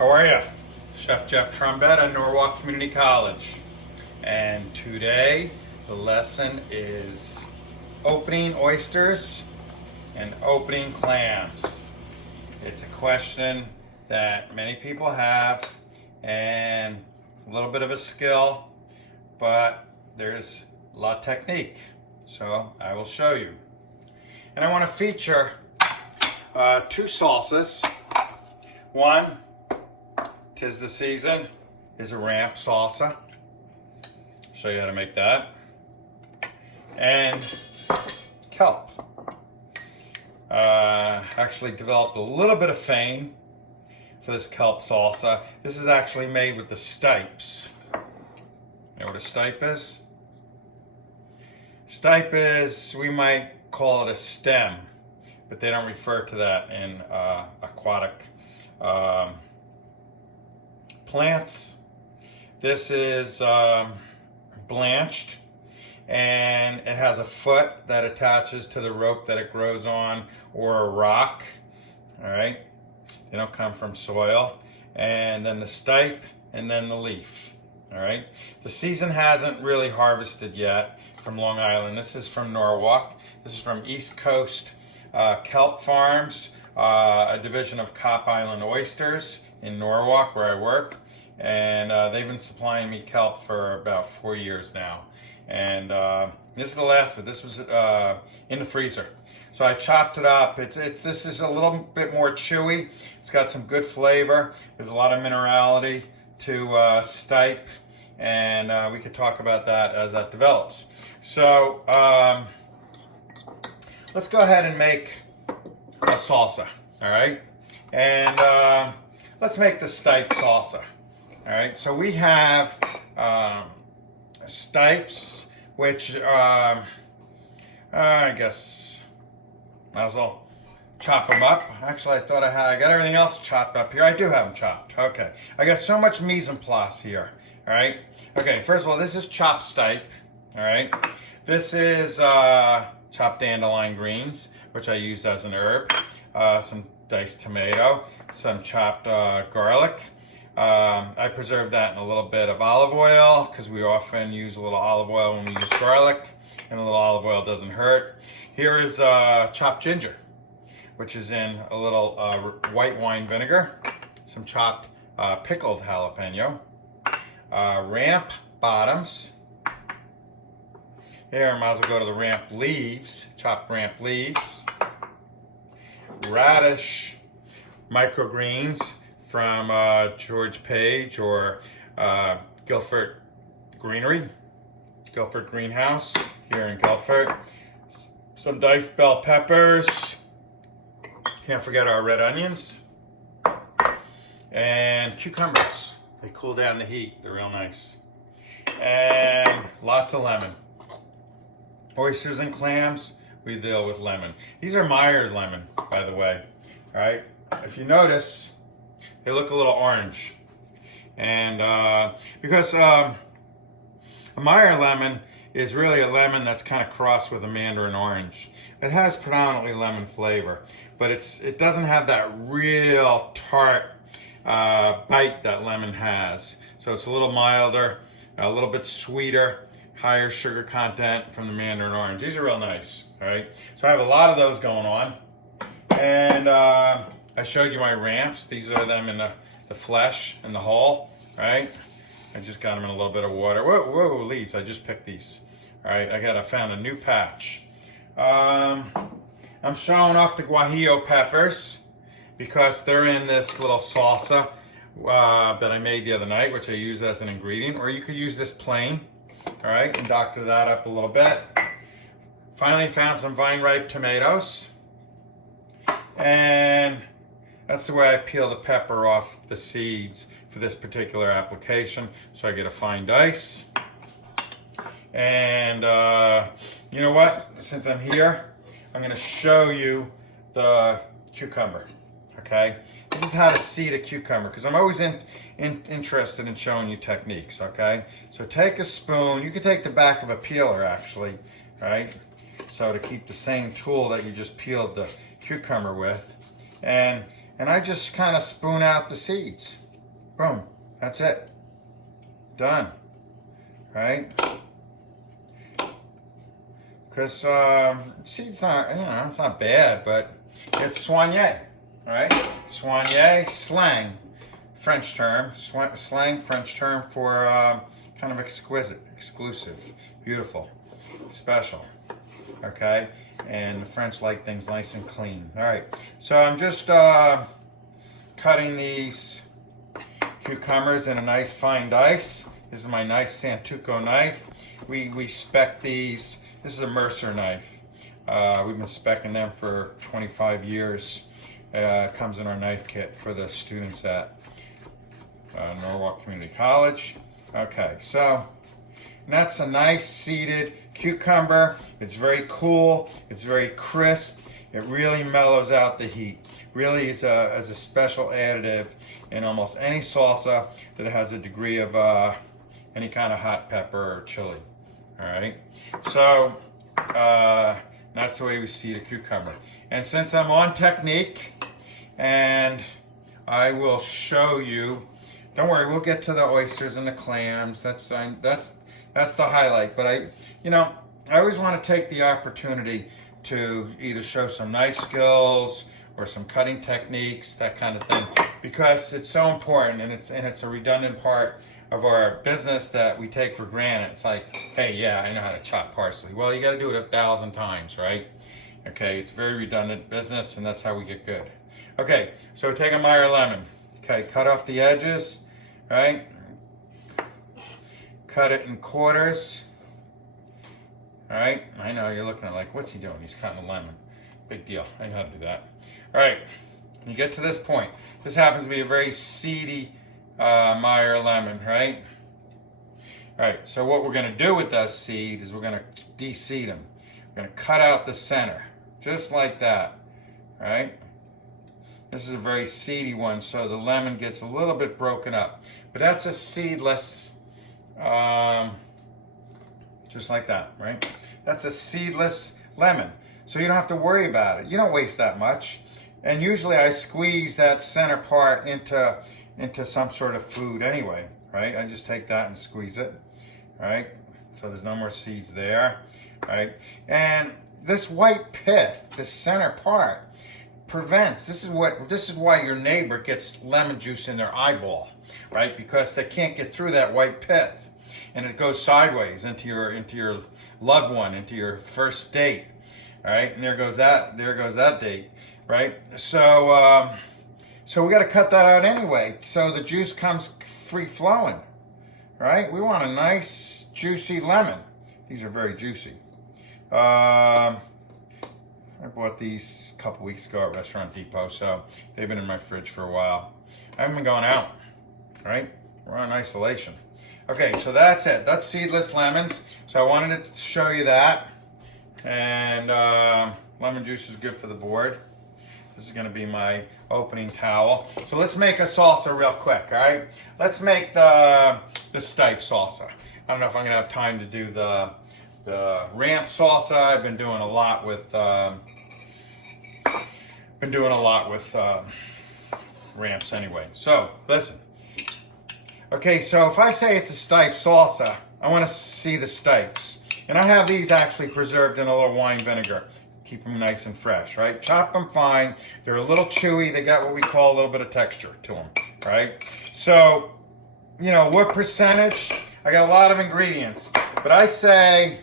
How are you? Chef Jeff Trombetta, Norwalk Community College. And today the lesson is opening oysters and opening clams. It's a question that many people have and a little bit of a skill, but there's a lot of technique. So I will show you. And I want to feature two salsas. One, 'tis the season, is a ramp salsa. Show you how to make that. And kelp. Actually developed a little bit of fame for this kelp salsa. This is actually made with the stipes. You know what a stipe is? Stipe is, we might call it a stem, but they don't refer to that in aquatic plants. This is blanched, and it has a foot that attaches to the rope that it grows on, or a rock. All right, they don't come from soil. And then the stipe, and then the leaf. All right, the season hasn't really harvested yet from Long Island. This is from Norwalk. This is from East Coast Kelp Farms, a division of Cop Island Oysters in Norwalk, where I work. And they've been supplying me kelp for about 4 years now. And this is the last of it. This was in the freezer. So I chopped it up. This is a little bit more chewy. It's got some good flavor. There's a lot of minerality to stipe. And we could talk about that as that develops. So let's go ahead and make a salsa, all right? And let's make the stipe salsa, all right? So we have stipes, which I guess might as well chop them up. Actually, I thought I got everything else chopped up here. I do have them chopped, okay. I got so much mise en place here, all right? Okay, first of all, this is chopped stipe, all right? This is chopped dandelion greens, which I used as an herb, some diced tomato, some chopped garlic. I preserve that in a little bit of olive oil because we often use a little olive oil when we use garlic, and a little olive oil doesn't hurt. Here is chopped ginger, which is in a little white wine vinegar, some chopped pickled jalapeno, ramp bottoms. Here, I might as well go to the ramp leaves, chopped ramp leaves, radish microgreens from George Page or Guilford Greenery, Guilford Greenhouse here in Guilford. Some diced bell peppers. Can't forget our red onions. And cucumbers. They cool down the heat. They're real nice. And lots of lemon. Oysters and clams, we deal with lemon. These are Meyer lemon, by the way. All right. If you notice, they look a little orange. And because a Meyer lemon is really a lemon that's kind of crossed with a mandarin orange. It has predominantly lemon flavor, but it doesn't have that real tart bite that lemon has. So it's a little milder, a little bit sweeter, higher sugar content from the mandarin orange. These are real nice, all right? So I have a lot of those going on. And I showed you my ramps. These are them in the flesh and the hull, right? I just got them in a little bit of water. Whoa, leaves, I just picked these. All right, I found a new patch. I'm showing off the guajillo peppers because they're in this little salsa that I made the other night, which I use as an ingredient, or you could use this plain. All right, and doctor that up a little bit. Finally found some vine ripe tomatoes. And that's the way I peel the pepper off the seeds for this particular application. So I get a fine dice. And you know what? Since I'm here, I'm gonna show you the cucumber, okay? This is how to seed a cucumber, because I'm always interested in showing you techniques, okay? So take a spoon, you could take the back of a peeler actually, right? So to keep the same tool that you just peeled the cucumber with, and I just kind of spoon out the seeds, Boom. That's it. Done. Right? Because seed's not, it's not bad, but it's soigné. Right? Soigné, slang, French term. Slang, French term for kind of exquisite, exclusive, beautiful, special. Okay? And the French like things nice and clean. All right. So I'm just cutting these cucumbers in a nice fine dice. This is my nice Santuco knife. We spec these. This is a Mercer knife. We've been speccing them for 25 years. Comes in our knife kit for the students at Norwalk Community College. Okay, so that's a nice seeded cucumber. It's very cool. It's very crisp. It really mellows out the heat. Really is a special additive in almost any salsa that has a degree of any kind of hot pepper or chili. All right, so that's the way we seed a cucumber. And since I'm on technique, and I will show you. Don't worry, we'll get to the oysters and the clams. That's the highlight. But I always want to take the opportunity to either show some knife skills or some cutting techniques, that kind of thing, because it's so important, and it's a redundant part of our business that we take for granted. It's like, hey, yeah, I know how to chop parsley. Well, you got to do it 1,000 times, right? Okay, it's very redundant business, and that's how we get good. Okay, so take a Meyer lemon. Okay, cut off the edges, right? Cut it in quarters. All right, I know you're looking at like, what's he doing? He's cutting a lemon. Big deal. I know how to do that. All right, you get to this point. This happens to be a very seedy Meyer lemon, right? All right, so what we're going to do with that seed is we're going to de-seed them. We're going to cut out the center, just like that, right? This is a very seedy one, so the lemon gets a little bit broken up. But that's a seedless, just like that, right? That's a seedless lemon. So you don't have to worry about it. You don't waste that much. And usually I squeeze that center part into some sort of food anyway, right? I just take that and squeeze it, right? So there's no more seeds there, right? And this white pith, this center part, prevents, this is why your neighbor gets lemon juice in their eyeball, right? Because they can't get through that white pith, and it goes sideways into your loved one, into your first date, all right? And there goes that date, right? So we got to cut that out anyway, so the juice comes free flowing, right? We want a nice juicy lemon. These are very juicy. I bought these a couple weeks ago at Restaurant Depot, so they've been in my fridge for a while. I haven't been going out, right? We're on isolation. Okay, so that's it. That's seedless lemons. So I wanted to show you that. And lemon juice is good for the board. This is going to be my opening towel. So let's make a salsa real quick, all right? Let's make the stipe salsa. I don't know if I'm going to have time to do the ramp salsa. I've been doing a lot with ramps anyway. So listen. Okay, so if I say it's a stipe salsa, I want to see the stipes, and I have these actually preserved in a little wine vinegar. Keep them nice and fresh, right? Chop them fine. They're a little chewy. They got what we call a little bit of texture to them, right? So, what percentage? I got a lot of ingredients, but I say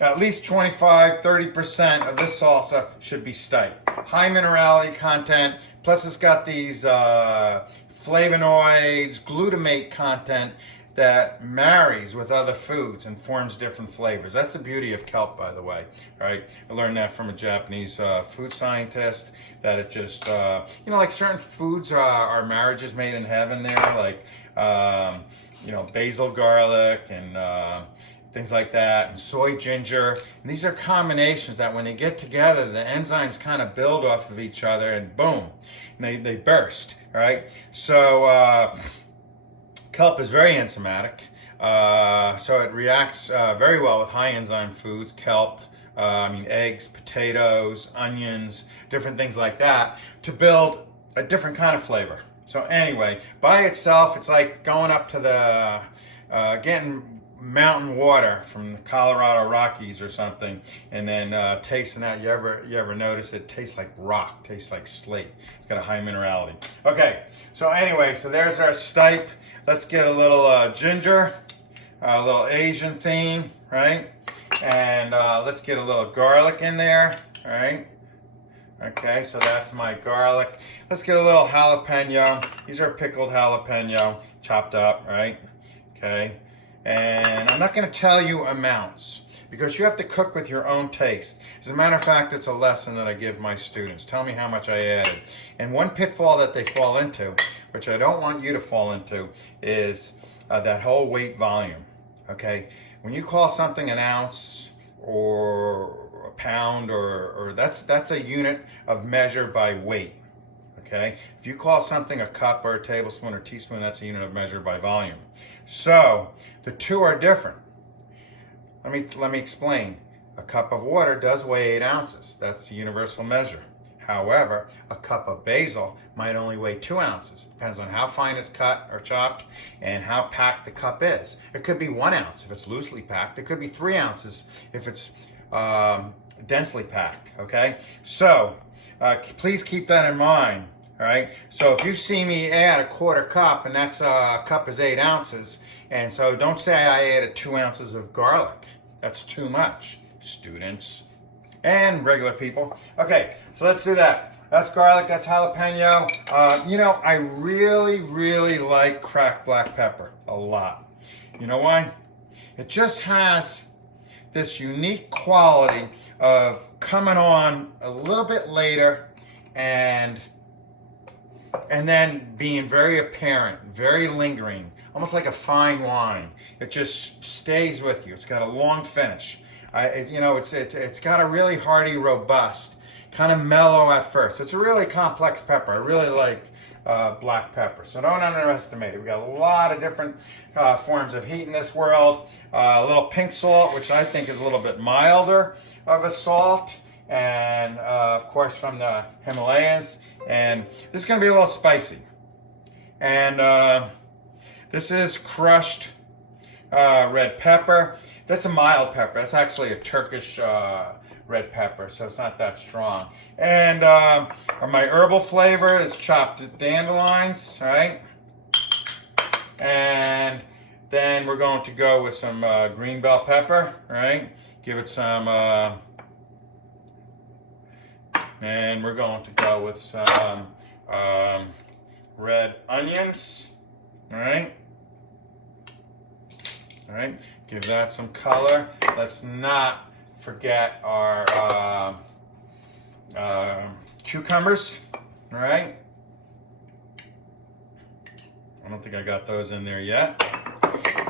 at least 25-30% of this salsa should be stipe. High minerality content, plus it's got these flavonoids, glutamate content that marries with other foods and forms different flavors. That's the beauty of kelp, by the way, right? I learned that from a Japanese food scientist, that it just, like certain foods are marriages made in heaven there, like, basil garlic and things like that, and soy ginger. And these are combinations that when they get together, the enzymes kind of build off of each other, and boom, and they burst, all right? So kelp is very enzymatic, so it reacts very well with high enzyme foods, kelp, eggs, potatoes, onions, different things like that, to build a different kind of flavor, So anyway, by itself, it's like going up to the, getting mountain water from the Colorado Rockies or something, and then tasting that. You ever notice it tastes like rock, tastes like slate. It's got a high minerality. Okay, so anyway, so there's our stipe. Let's get a little ginger, a little Asian theme, right? And let's get a little garlic in there, all right? Okay, so that's my garlic. Let's get a little jalapeno. These are pickled jalapeno, chopped up, right? Okay, and I'm not going to tell you amounts because you have to cook with your own taste. As a matter of fact, it's a lesson that I give my students. Tell me how much I added. And one pitfall that they fall into, which I don't want you to fall into, is that whole weight volume, okay? When you call something an ounce or a pound or that's a unit of measure by weight, okay? If you call something a cup or a tablespoon or teaspoon, that's a unit of measure by volume. So the two are different. Let me explain. A cup of water does weigh 8 ounces. That's the universal measure. However, a cup of basil might only weigh 2 ounces. Depends on how fine it's cut or chopped and how packed the cup is. It could be 1 ounce if it's loosely packed. It could be 3 ounces if it's densely packed, okay? So please keep that in mind, all right? So if you see me add a 1/4 cup and that's cup is 8 ounces, and so don't say I added 2 ounces of garlic. That's too much, students and regular people. Okay, so let's do that. That's garlic, that's jalapeno. You know, I really like cracked black pepper a lot. You know why? It just has this unique quality of coming on a little bit later and then being very apparent, very lingering, almost like a fine wine. It just stays with you. It's got a long finish. You know, it's got a really hearty, robust, kind of mellow at first. It's a really complex pepper. I really like black pepper, so don't underestimate it. We got a lot of different forms of heat in this world. A little pink salt, which I think is a little bit milder of a salt, and of course from the Himalayas. And this is going to be a little spicy. And this is crushed red pepper. That's a mild pepper. That's actually a Turkish red pepper, so it's not that strong. And my herbal flavor is chopped dandelions, right? And then we're going to go with some green bell pepper, right? Give it some, and we're going to go with some red onions, all right? All right, give that some color. Let's not forget our cucumbers, all right? I don't think I got those in there yet.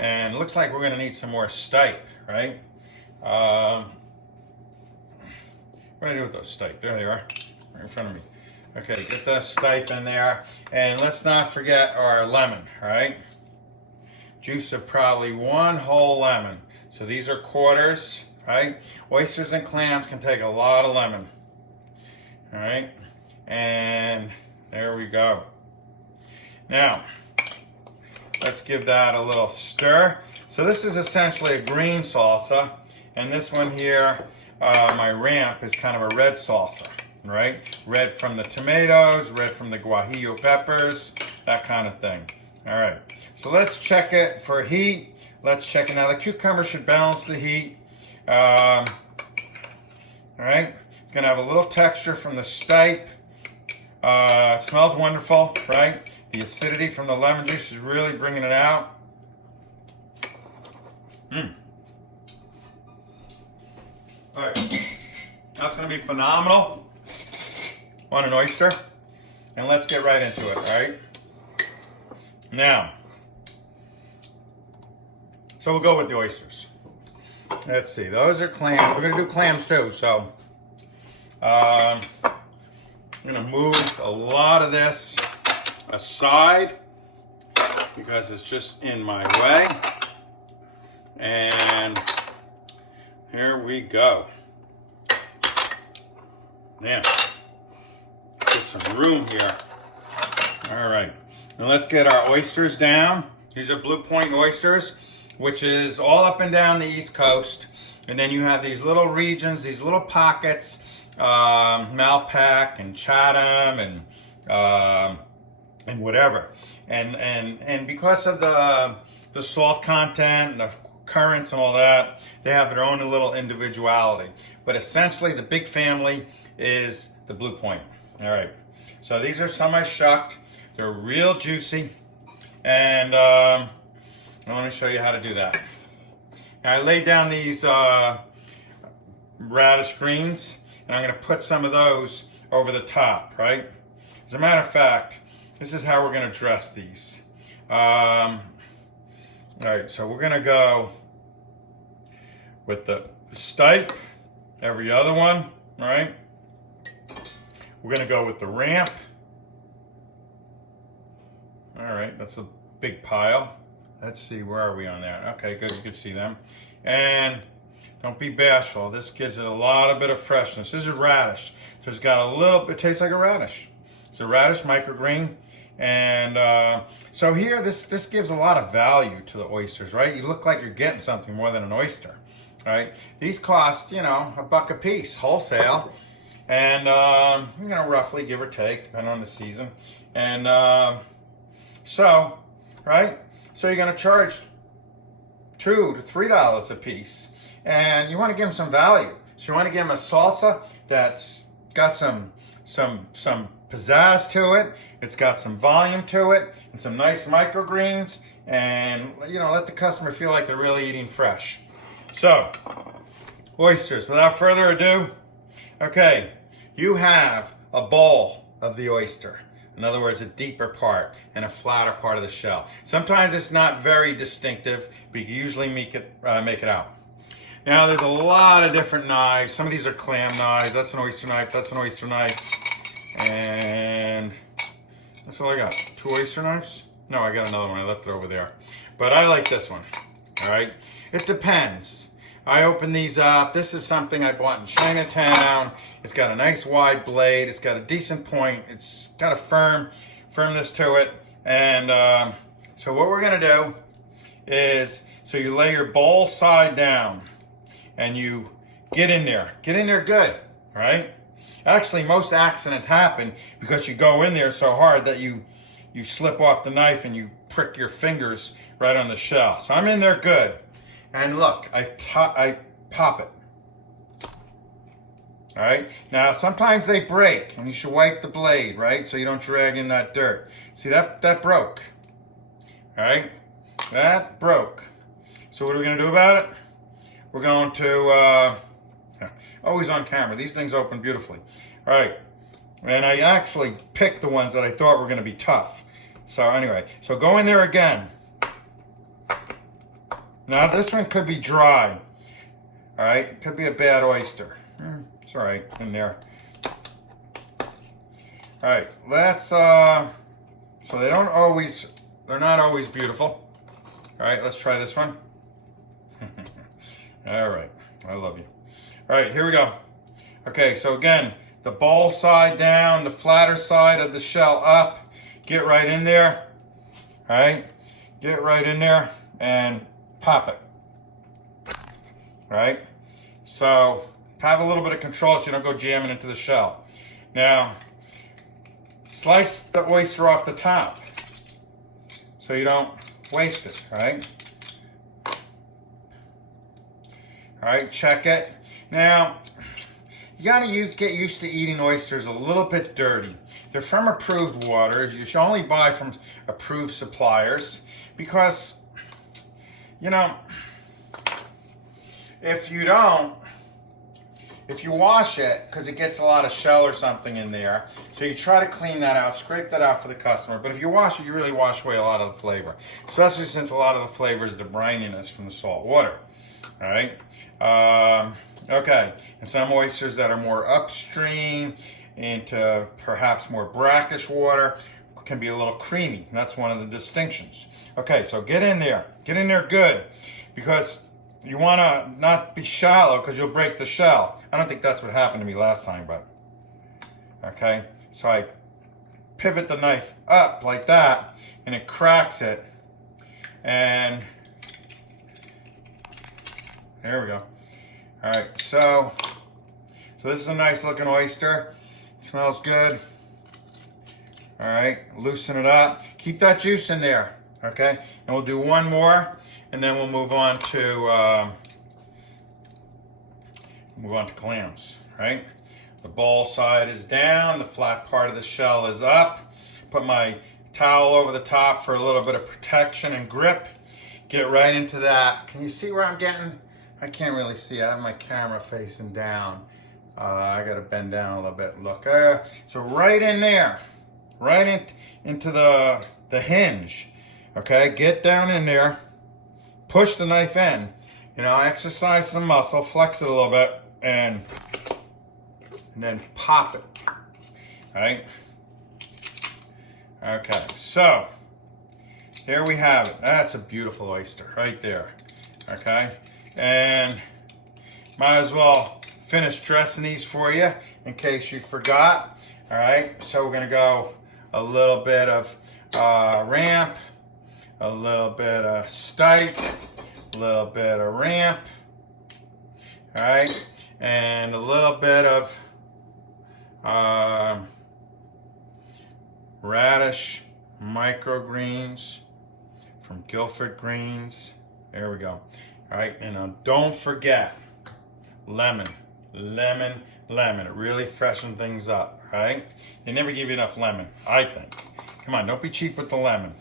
And it looks like we're gonna need some more stipe, right? What do I do with those stipe? There they are, right in front of me. Okay, get that stipe in there. And let's not forget our lemon, all right? Juice of probably 1 whole lemon. So these are quarters, right? Oysters and clams can take a lot of lemon. All right, and there we go. Now, let's give that a little stir. So this is essentially a green salsa, and this one here, my ramp, is kind of a red salsa, right? Red from the tomatoes, red from the guajillo peppers, that kind of thing. All right, so let's check it for heat. Let's check it now. The cucumber should balance the heat. All right, it's gonna have a little texture from the stipe. It smells wonderful, right? The acidity from the lemon juice is really bringing it out. All right, that's gonna be phenomenal on an oyster. And let's get right into it, all right? Now, so we'll go with the oysters. Let's see, those are clams. We're gonna do clams too, so I'm gonna move a lot of this aside because it's just in my way. And here we go. Now, get some room here. All right, And let's get our oysters down. These are Blue Point oysters, which is all up and down the East Coast. And then you have these little regions, these little pockets, Malpac and Chatham and whatever. And because of the salt content and the currents and all that, they have their own little individuality. But essentially, the big family is the Blue Point. All right. So these are some I shucked. They're real juicy, and I want to show you how to do that. Now, I laid down these radish greens, and I'm going to put some of those over the top, right? As a matter of fact, this is how we're going to dress these. All right, so we're going to go with the stipe, every other one, all right? We're going to go with the ramp. All right, that's a big pile. Let's see, where are we on that? Okay, good, you can see them. And don't be bashful. This gives it a lot of bit of freshness. This is radish. So it's got a little, it tastes like a radish. It's a radish microgreen. And so here, this gives a lot of value to the oysters, right? You look like you're getting something more than an oyster, right? These cost, you know, $1 a piece, wholesale. And, you know, roughly, give or take, depending on the season. And so, right? So you're going to charge $2 to $3 a piece. And you want to give them some value. So you want to give them a salsa that's got some pizzazz to it. It's got some volume to it and some nice microgreens, and you know, let the customer feel like they're really eating fresh. So, oysters, without further ado, okay, you have a bowl of the oyster. In other words, a deeper part and a flatter part of the shell. Sometimes it's not very distinctive, but you can usually make it out. Now, there's a lot of different knives. Some of these are clam knives. That's an oyster knife. That's an oyster knife. And that's all I got. 2 oyster knives? No, I got another one. I left it over there. But I like this one. All right? It depends. I open these up. This is something I bought in Chinatown. It's got a nice wide blade. It's got a decent point. It's got a firmness to it. And so what we're going to do is, so you lay your bowl side down and you get in there. Get in there good, right? Actually, most accidents happen because you go in there so hard that you slip off the knife and you prick your fingers right on the shell. So I'm in there good. And look, I pop it. All right? Now, sometimes they break, and you should wipe the blade, right? So you don't drag in that dirt. See, that broke. All right? That broke. So what are we going to do about it? We're going to, always on camera. These things open beautifully. All right. And I actually picked the ones that I thought were going to be tough. So anyway, so go in there again. Now this one could be dry. All right. Could be a bad oyster. It's all right in there. All right. Let's, so they're not always beautiful. All right. Let's try this one. All right. I love you. All right, here we go. Okay, so again, the bowl side down, the flatter side of the shell up. Get right in there. All right, get right in there and pop it. All right, so have a little bit of control so you don't go jamming into the shell. Now, slice the oyster off the top so you don't waste it, all right? All right, check it. Now, you gotta get used to eating oysters a little bit dirty. They're from approved waters. You should only buy from approved suppliers because, you know, if you wash it, because it gets a lot of shell or something in there, so you try to clean that out, scrape that out for the customer. But if you wash it, you really wash away a lot of the flavor, especially since a lot of the flavor is the brininess from the salt water. All right. Okay. And some oysters that are more upstream into perhaps more brackish water can be a little creamy. And that's one of the distinctions. Okay, so get in there. Get in there good, because you want to not be shallow because you'll break the shell. I don't think that's what happened to me last time, but okay. So I pivot the knife up like that, and it cracks it. And there we go. All right, so this is a nice looking oyster. Smells good. All right, loosen it up. Keep that juice in there, okay? And we'll do one more, and then we'll move on to clams, right? The ball side is down, the flat part of the shell is up. Put my towel over the top for a little bit of protection and grip. Get right into that. Can you see where I'm getting? I can't really see. I have my camera facing down. I gotta bend down a little bit. Look, so right in there, right into the hinge. Okay, get down in there, push the knife in. You know, exercise some muscle, flex it a little bit, and then pop it. All right. Okay, so here we have it. That's a beautiful oyster right there. Okay, and might as well finish dressing these for you in case you forgot. All right, so we're gonna go a little bit of ramp, a little bit of stipe, a little bit of ramp, all right, and a little bit of radish microgreens from Guilford Greens. There we go. All right, and now don't forget lemon. It really freshens things up, right? They never give you enough lemon, I think. Come on, don't be cheap with the lemon.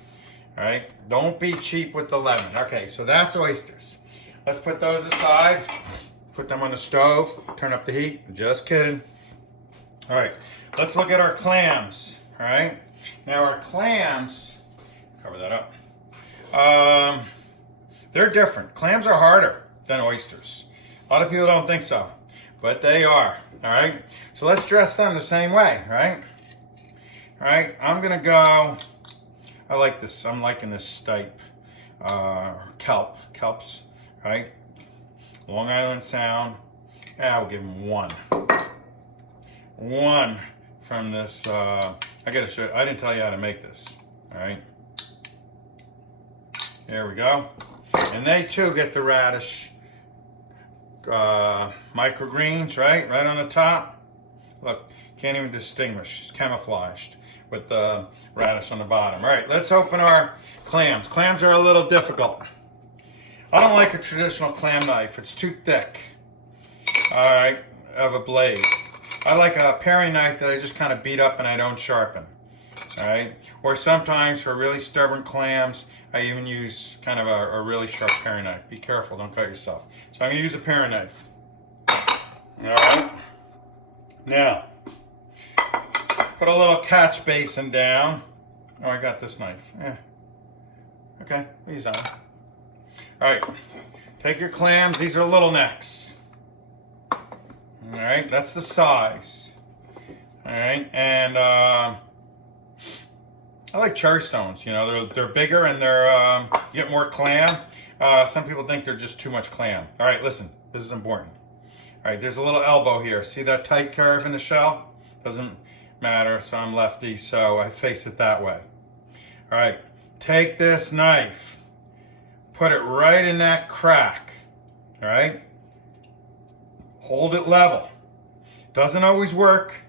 All right, don't be cheap with the lemon. Okay, so that's oysters. Let's put those aside. Put them on the stove. Turn up the heat. Just kidding. All right, let's look at our clams. All right, now our clams. Cover that up. They're different. Clams are harder than oysters. A lot of people don't think so, but they are. All right, so let's dress them the same way, right? All right, I'm gonna go. I like this. I'm liking this stipe, kelps, right? Long Island Sound. Yeah, I'll give them one from this. I gotta show. I didn't tell you how to make this. All right. There we go. And they too get the radish microgreens, right? Right on the top. Look, can't even distinguish. It's camouflaged with the radish on the bottom. All right, let's open our clams. Clams are a little difficult. I don't like a traditional clam knife. It's too thick. All right, of a blade. I like a paring knife that I just kind of beat up and I don't sharpen. All right, or sometimes for really stubborn clams, I even use kind of a really sharp paring knife. Be careful, don't cut yourself. So I'm gonna use a paring knife. All right, now, put a little catch basin down. Oh, I got this knife. Yeah. Okay, these on. All right, take your clams. These are little necks. All right, that's the size. All right, and I like cherry stones. You know, they're bigger and you get more clam. Some people think they're just too much clam. All right, listen, this is important. All right, there's a little elbow here. See that tight curve in the shell? Doesn't matter, so I'm lefty, so I face it that way. All right, take this knife, put it right in that crack. All right, hold it level. Doesn't always work.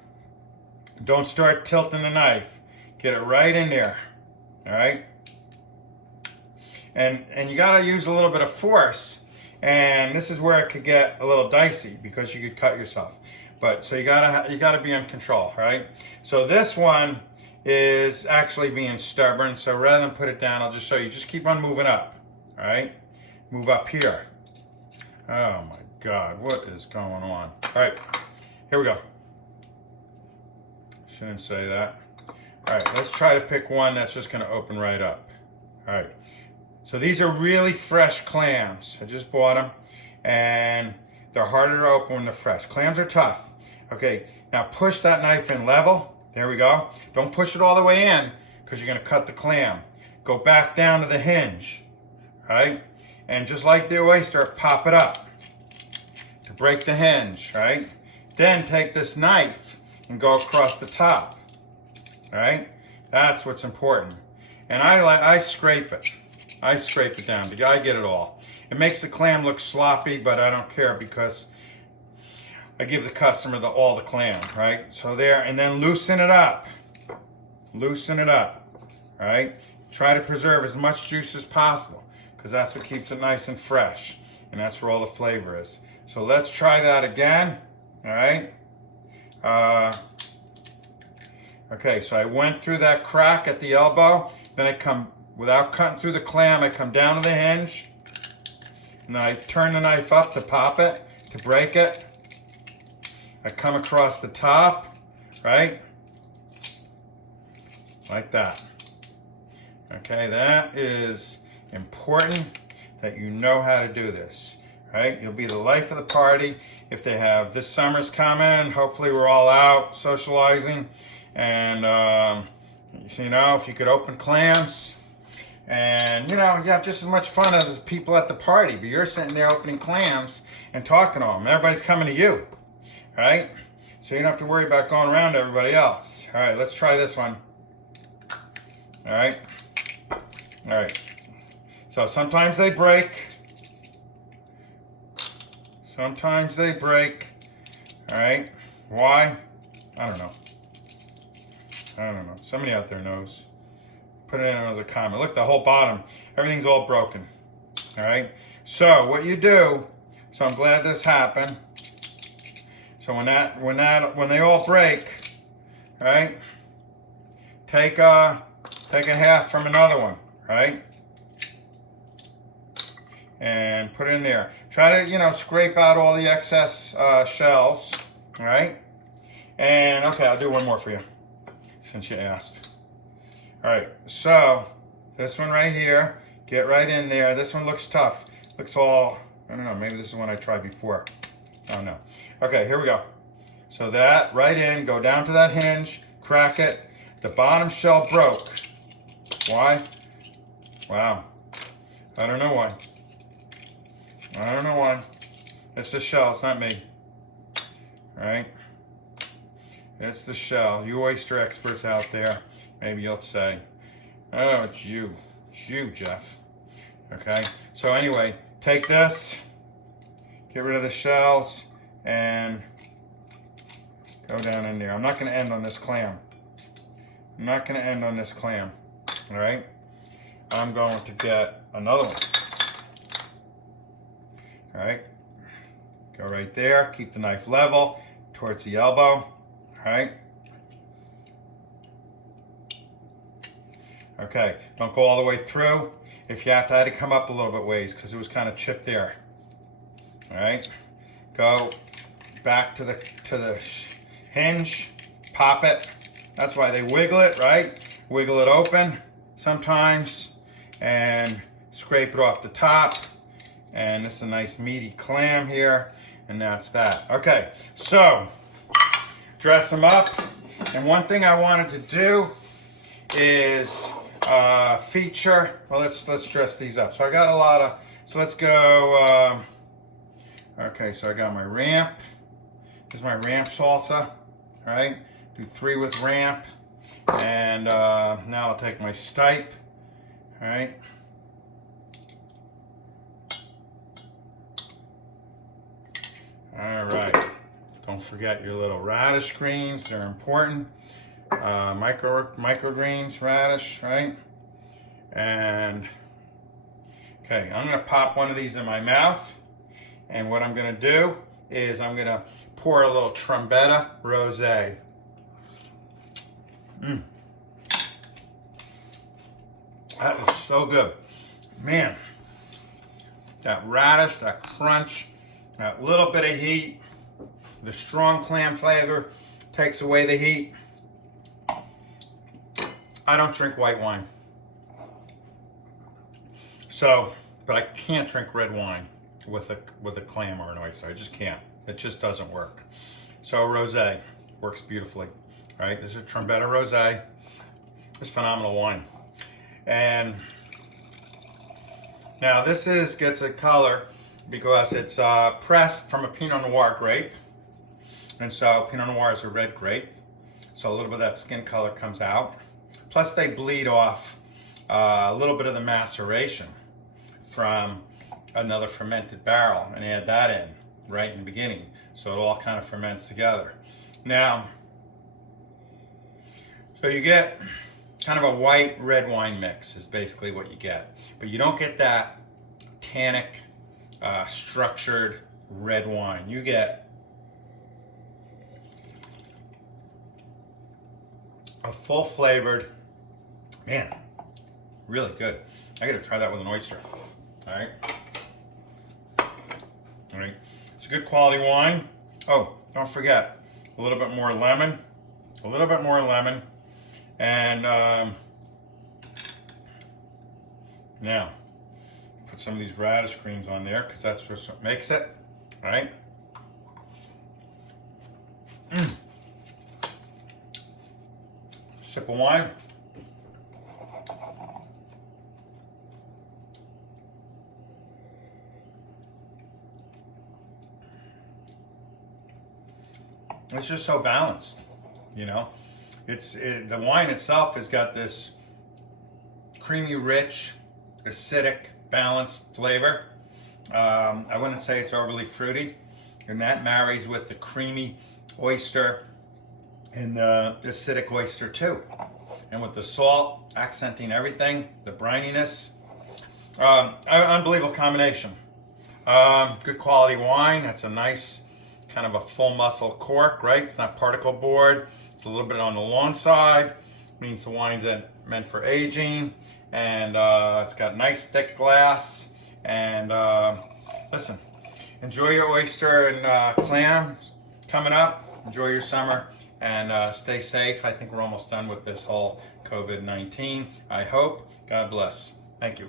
Don't start tilting the knife. Get it right in there, all right? And you gotta use a little bit of force, and this is where it could get a little dicey because you could cut yourself. But so you gotta be in control, right? So this one is actually being stubborn. So rather than put it down, I'll just show you. Just keep on moving up, all right? Move up here. Oh my God, what is going on? All right, here we go. Shouldn't say that. All right, let's try to pick one that's just gonna open right up. All right, so these are really fresh clams. I just bought them, and they're harder to open when they're fresh. Clams are tough. Okay, now push that knife in level. There we go. Don't push it all the way in because you're gonna cut the clam. Go back down to the hinge, right? And just like the oyster, pop it up to break the hinge, right? Then take this knife and go across the top. All right, That's what's important. And I scrape it. I scrape it down. I get it all. It makes the clam look sloppy, but I don't care because I give the customer all the clam, right? So there, and then loosen it up. Loosen it up, right? Try to preserve as much juice as possible because that's what keeps it nice and fresh. And that's where all the flavor is. So let's try that again, all right? Okay, so I went through that crack at the elbow, then I come, without cutting through the clam, I come down to the hinge, and I turn the knife up to pop it, to break it. I come across the top, right? Like that. Okay, that is important that you know how to do this, right? You'll be the life of the party. If they have, this summer's coming, hopefully we're all out socializing. And, you know, if you could open clams and, you know, you have just as much fun as people at the party, but you're sitting there opening clams and talking to them. Everybody's coming to you, right? So you don't have to worry about going around to everybody else. All right, let's try this one. All right. All right. So sometimes they break. Sometimes they break. All right. Why? I don't know. I don't know. Somebody out there knows. Put it in as a comment. Look, the whole bottom, everything's all broken. All right. So what you do? So I'm glad this happened. So when they all break, right? Take a half from another one, right? And put it in there. Try to, you know, scrape out all the excess shells, all right? And okay, I'll do one more for you, since you asked. All right, so this one right here, get right in there. This one looks tough. Looks all, I don't know, maybe this is one I tried before. Oh no. Okay, here we go. So that right in, go down to that hinge, crack it. The bottom shell broke. Why? Wow. I don't know why. I don't know why. It's the shell, it's not me. All right? It's the shell. You oyster experts out there, maybe you'll say, oh, it's you. It's you, Jeff. Okay? So anyway, take this, get rid of the shells, and go down in there. I'm not going to end on this clam. I'm not going to end on this clam. All right? I'm going to get another one. All right? Go right there. Keep the knife level towards the elbow. All right? Okay. Don't go all the way through. If you have to, I had to come up a little bit ways because it was kind of chipped there. All right? Go back to the hinge. Pop it. That's why they wiggle it, right? Wiggle it open sometimes and scrape it off the top. And this is a nice meaty clam here, and that's that. Okay, so dress them up. And one thing I wanted to do is feature. Well, let's dress these up. So I got a lot of. So let's go. Okay, so I got my ramp. This is my ramp salsa. All right, do 3 with ramp, and now I'll take my stipe. All right. All right. Don't forget your little radish greens. They're important. Microgreens, radish, right? And okay, I'm gonna pop one of these in my mouth. And what I'm gonna do is I'm gonna pour a little Trombetta rosé. That was so good. Man, that radish, that crunch, that little bit of heat, the strong clam flavor takes away the heat. I don't drink white wine. So, but I can't drink red wine with a clam or an oyster. I just can't. It just doesn't work. So rosé works beautifully, right? This is a Trombetta rosé. It's phenomenal wine. And now this gets a color because it's pressed from a Pinot Noir grape. And so Pinot Noir is a red grape. So a little bit of that skin color comes out. Plus they bleed off a little bit of the maceration from another fermented barrel and add that in right in the beginning. So it all kind of ferments together. Now, so you get kind of a white red wine mix is basically what you get. But you don't get that tannic, structured red wine. You get a full flavored, man, really good. I gotta try that with an oyster. All right. All right. It's a good quality wine. Oh, don't forget, a little bit more lemon. A little bit more lemon. And now, put some of these radish greens on there because that's what makes it. All right. Sip of wine. It's just so balanced, you know. The wine itself has got this creamy, rich, acidic, balanced flavor. I wouldn't say it's overly fruity, and that marries with the creamy oyster and the acidic oyster too. And with the salt accenting everything, the brininess, unbelievable combination. Good quality wine. That's a nice kind of a full muscle cork, right? It's not particle board. It's a little bit on the long side. Means the wine's meant for aging, and it's got nice thick glass. And listen, enjoy your oyster and clams coming up. Enjoy your summer and stay safe. I think we're almost done with this whole COVID-19. I hope. God bless. Thank you.